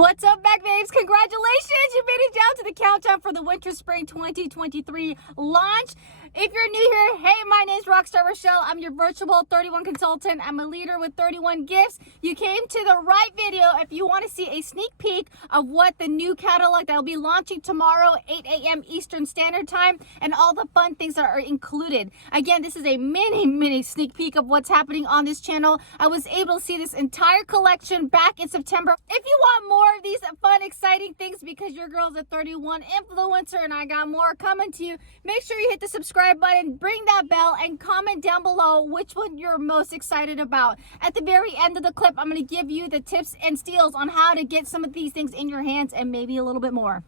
What's up, back babes? Congratulations! You made it down to the countdown for the Winter Spring 2023 launch. If you're new here, hey, my name's Rockstar Rochelle. I'm your virtual 31 consultant. I'm a leader with 31 gifts. You came to the right video if you want to see a sneak peek of what the new catalog that will be launching tomorrow, 8 a.m. Eastern Standard Time, and all the fun things that are included. Again, this is a mini sneak peek of what's happening on this channel. I was able to see this entire collection back in September. If you want more of these fun, exciting things because your girl's a 31 influencer and I got more coming to you, make sure you hit the subscribe button, ring that bell, and comment down below which one you're most excited about. At the very end of the clip, I'm going to give you the tips and steals on how to get some of these things in your hands and maybe a little bit more.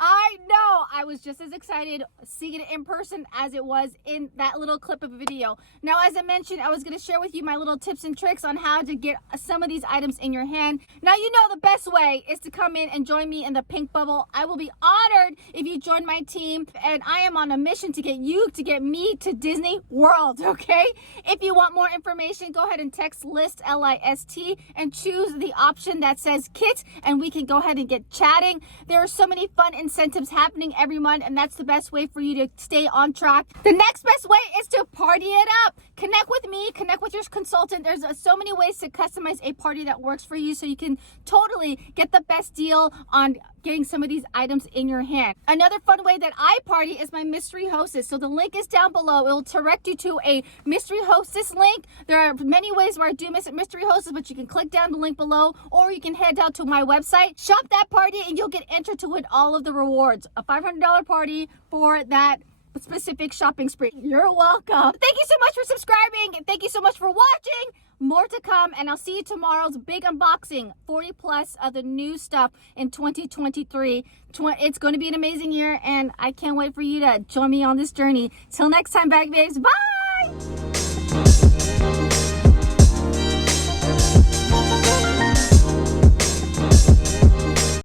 I know. I was just as excited seeing it in person as it was in that little clip of a video. Now, as I mentioned, I was going to share with you my little tips and tricks on how to get some of these items in your hand. Now, you know the best way is to come in and join me in the pink bubble. I will be honored if you join my team, and I am on a mission to get you to get me to Disney World, okay? If you want more information, go ahead and text LIST, L-I-S-T, and choose the option that says KIT, and we can go ahead and get chatting. There are so many fun incentives happening every month, and that's the best way for you to stay on track. The next best way is to party it up. Connect with me, connect with your consultant. There's so many ways to customize a party that works for you so you can totally get the best deal on getting some of these items in your hand. Another fun way that I party is my mystery hostess. So the link is down below. It will direct you to a mystery hostess link. There are many ways where I do mystery hostess, but you can click down the link below, or you can head out to my website, shop that party, and you'll get entered to win all of the rewards. A $500 party for that specific shopping spree. You're welcome. Thank you so much for subscribing, and thank you so much for watching. More to come, and I'll see you tomorrow's big unboxing, 40 plus of the new stuff in 2023. It's going to be an amazing year, and I can't wait for you to join me on this journey. Till next time, bag babes. Bye.